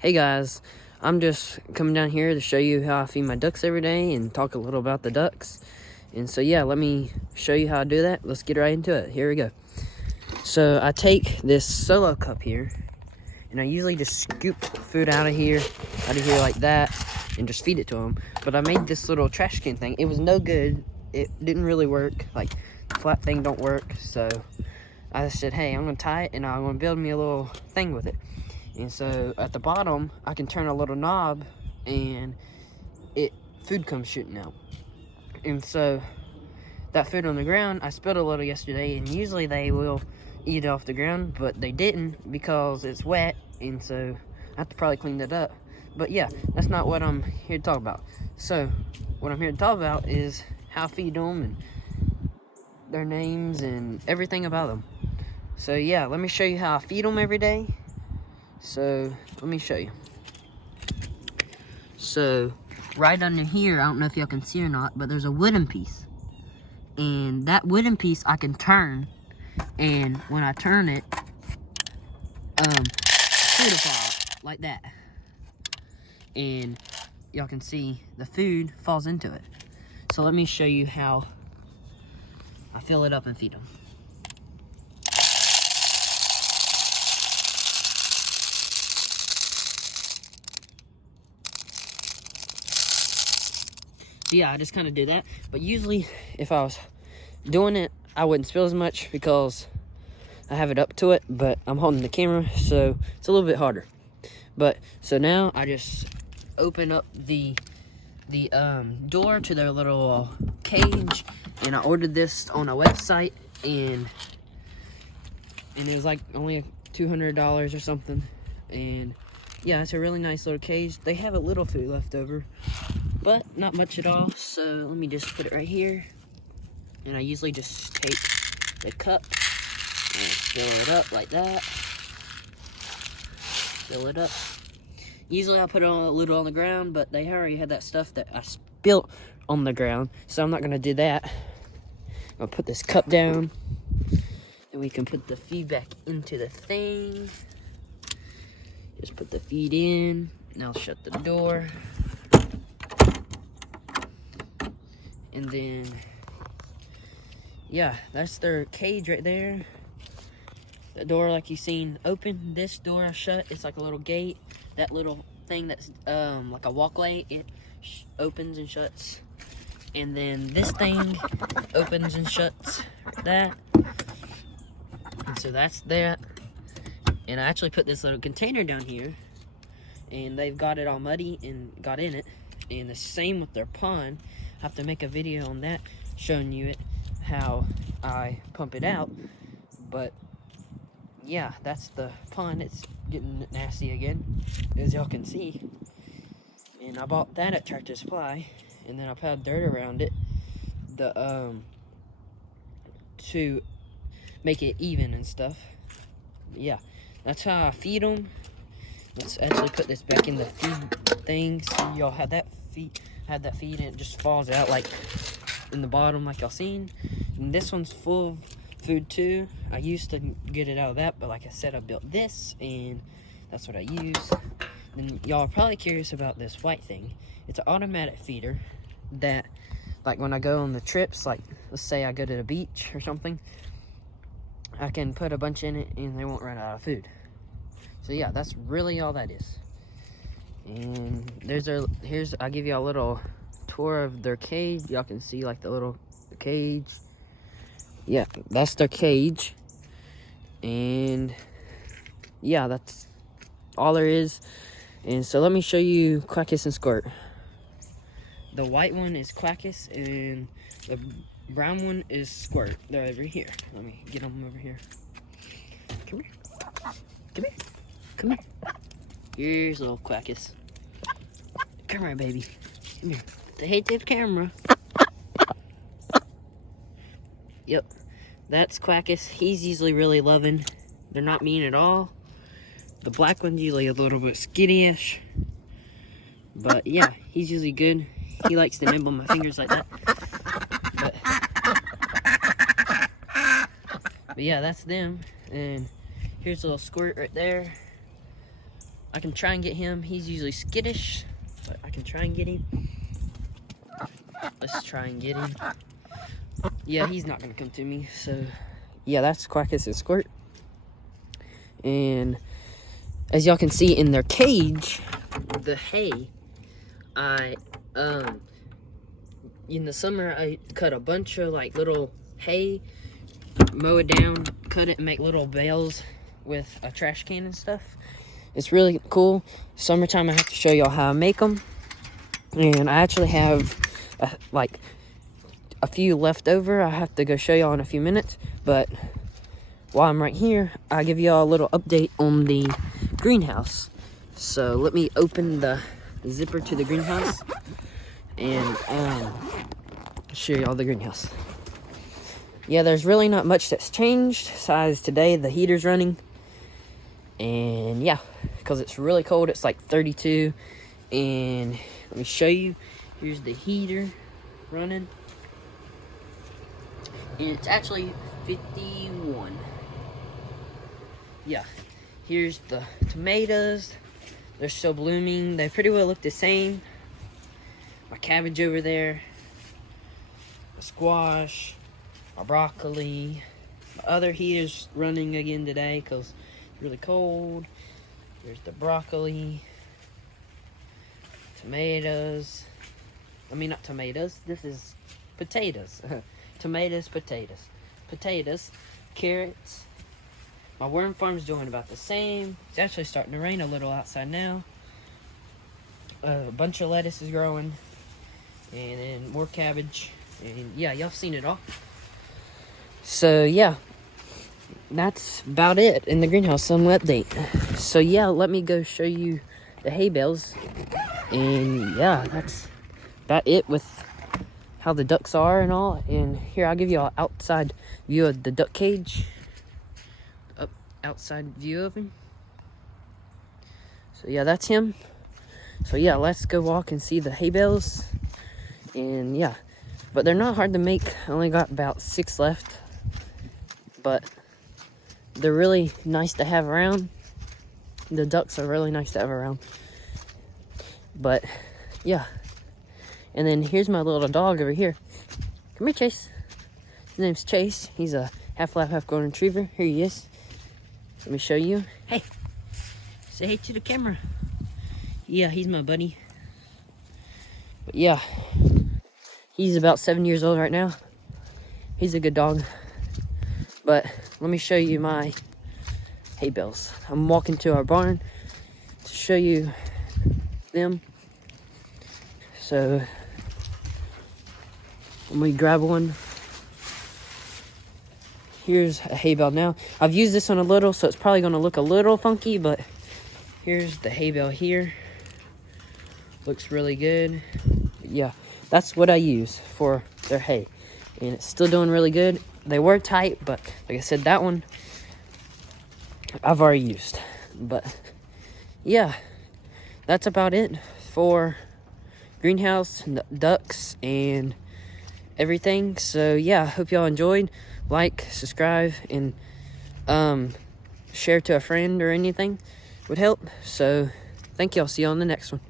Hey guys, I'm just coming down here to show you how I feed my ducks every day and talk a little about the ducks. And so yeah, let me show you how I do that. Let's get right into it. Here we go. So I take this solo cup here, and I usually just scoop food out of here like that, and just feed it to them. But I made this little trash can thing. It was no good. It didn't really work. Like, the flat thing don't work. So I said, hey, I'm gonna tie it and I'm gonna build me a little thing with it. And so at the bottom, I can turn a little knob and food comes shooting out. And so that food on the ground, I spilled a little yesterday, and usually they will eat it off the ground, but they didn't because it's wet, and so I have to probably clean that up. But yeah, that's not what I'm here to talk about. So what I'm here to talk about is how I feed them and their names and everything about them. So yeah, let me show you how I feed them every day. So let me show you. So right under here, I don't know if y'all can see or not, but there's a wooden piece. And that wooden piece I can turn, and when I turn it, food will fall out like that. And y'all can see the food falls into it. So let me show you how I fill it up and feed them. So yeah, I just kind of do that. But usually, if I was doing it, I wouldn't spill as much because I have it up to it, but I'm holding the camera, so it's a little bit harder. But so now I just open up the door to their little cage, and I ordered this on a website, and it was like only $200 or something. And yeah, it's a really nice little cage. They have a little food left over, but not much at all. So let me just put it right here, and I usually just take the cup and fill it up like that. Fill it up. Usually I put a little on the ground, but they already had that stuff that I spilt on the ground, so I'm not gonna do that. I'll put this cup down, and we can put the feed back into the thing. Just put the feed in, and I'll shut the door. And then, yeah, that's their cage right there. The door, like you've seen, open. This door I shut. It's like a little gate. That little thing that's like a walkway, it opens and shuts. And then this thing opens and shuts like that. And so that's that. And I actually put this little container down here, and they've got it all muddy and got in it. And the same with their pond. I have to make a video on that showing you it, how I pump it out. But yeah, that's the pond. It's getting nasty again, as y'all can see. And I bought that at Tractor Supply, and then I piled dirt around it to make it even and stuff. But yeah, that's how I feed them. Let's actually put this back in the feed thing. So y'all have that feed, and it just falls out like in the bottom, like y'all seen. And this one's full of food too. I used to get it out of that, but like I said, I built this, and that's what I use. And y'all are probably curious about this white thing. It's an automatic feeder that, like, when I go on the trips, like let's say I go to the beach or something, I can put a bunch in it and they won't run out of food. So yeah, that's really all that is. And I'll give you a little tour of their cage. Y'all can see like the cage. Yeah, that's their cage. And yeah, that's all there is. And so let me show you Quackus and Squirt. The white one is Quackus, and the brown one is Squirt. They're over here. Let me get them over here. Come here. Come here. Come here. Here's little Quackus. Come here, baby. Come here. Say hey to the camera. Yep. That's Quackus. He's usually really loving. They're not mean at all. The black one's usually a little bit skitty-ish. But yeah, he's usually good. He likes to nibble my fingers like that. But yeah, that's them. And here's a little Squirt right there. I can try and get him. He's usually skittish, but I can try and get him. Let's try and get him. Yeah, he's not gonna come to me. So yeah, that's Quackus and Squirt. And as y'all can see in their cage, the hay, in the summer I cut a bunch of like little hay, mow it down, cut it, and make little bales with a trash can and stuff. It's really cool. Summertime I have to show y'all how I make them. And I actually have like a few left over. I have to go show y'all in a few minutes, but while I'm right here, I'll give y'all a little update on the greenhouse. So let me open the zipper to the greenhouse and show y'all the greenhouse. Yeah, there's really not much that's changed besides today the heater's running. And yeah, because it's really cold, it's like 32. And let me show you. Here's the heater running. And it's actually 51. Yeah, here's the tomatoes. They're still blooming. They pretty well look the same. My cabbage over there. The squash. My broccoli. My other heater's running again today because it's really cold. There's the broccoli. Tomatoes. I mean, not tomatoes. This is potatoes. Tomatoes, potatoes. Potatoes. Carrots. My worm farm's doing about the same. It's actually starting to rain a little outside now. A bunch of lettuce is growing. And then more cabbage. And yeah, y'all seen it all. So yeah, that's about it in the greenhouse. Some update. So yeah, let me go show you the hay bales. And yeah, that's about it with how the ducks are and all. And here, I'll give you an outside view of the duck cage. Outside view of him. So yeah, that's him. So yeah, let's go walk and see the hay bales. And yeah, but they're not hard to make. I only got about 6 left, but they're really nice to have around. The ducks are really nice to have around. But yeah, and then here's my little dog over here. Come here, Chase. His name's Chase. He's a half lab, half golden retriever. Here he is. Let me show you. Hey, say hey to the camera. Yeah, he's my buddy. But yeah, he's about 7 years old right now. He's a good dog. But let me show you my hay bales. I'm walking to our barn to show you them. So let me grab one. Here's a hay bale now. I've used this one a little, so it's probably going to look a little funky, but here's the hay bale here. Looks really good. But yeah, that's what I use for their hay. And it's still doing really good. They were tight, but like I said, that one I've already used. But yeah, that's about it for greenhouse, ducks, and everything. So yeah, I hope y'all enjoyed. Like, subscribe, and share to a friend or anything would help. So thank y'all. See you on the next one.